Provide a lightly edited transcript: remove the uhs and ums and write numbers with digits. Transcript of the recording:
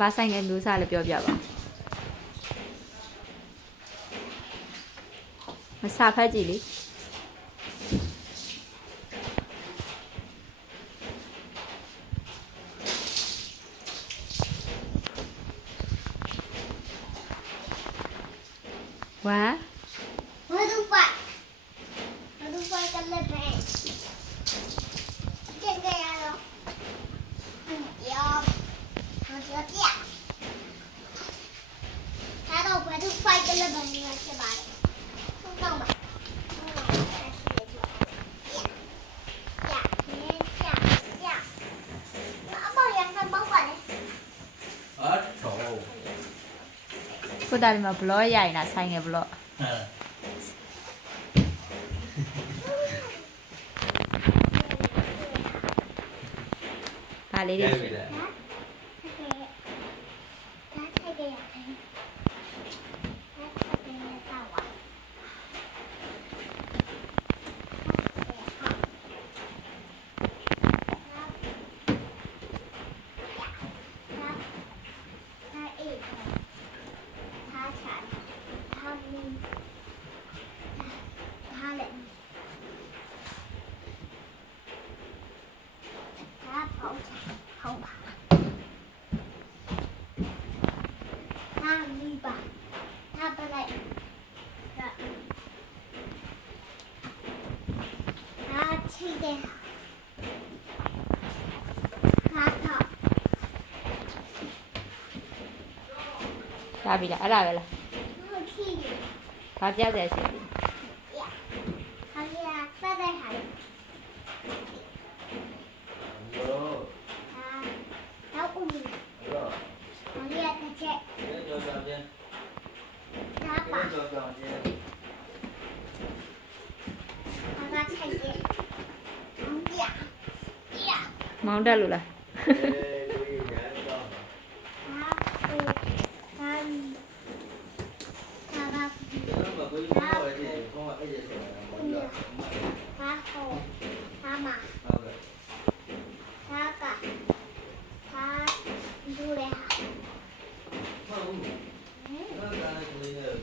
ဘာဆိုင်ငယ်မျိုးစားလည်းပြောပြပါမစားဖက်ကြည့်လေဝါมาดูไฟกันเลยแม่เจ๊งกันยังเหรอยอมเอาเสียถ้าเราไปดูไฟกันเลยแบบนี้ใช่ไหมต้องแบบကိုတာဒီမှာဘလော့ရိုင်တာဆိုင်ငယ်ဘလော့ဒါလေးတွေဒါပြီလားအဲ့ဒါပဲလားဘာပြောက်တယ်ရှိပြီမောင်းတက်လို့လား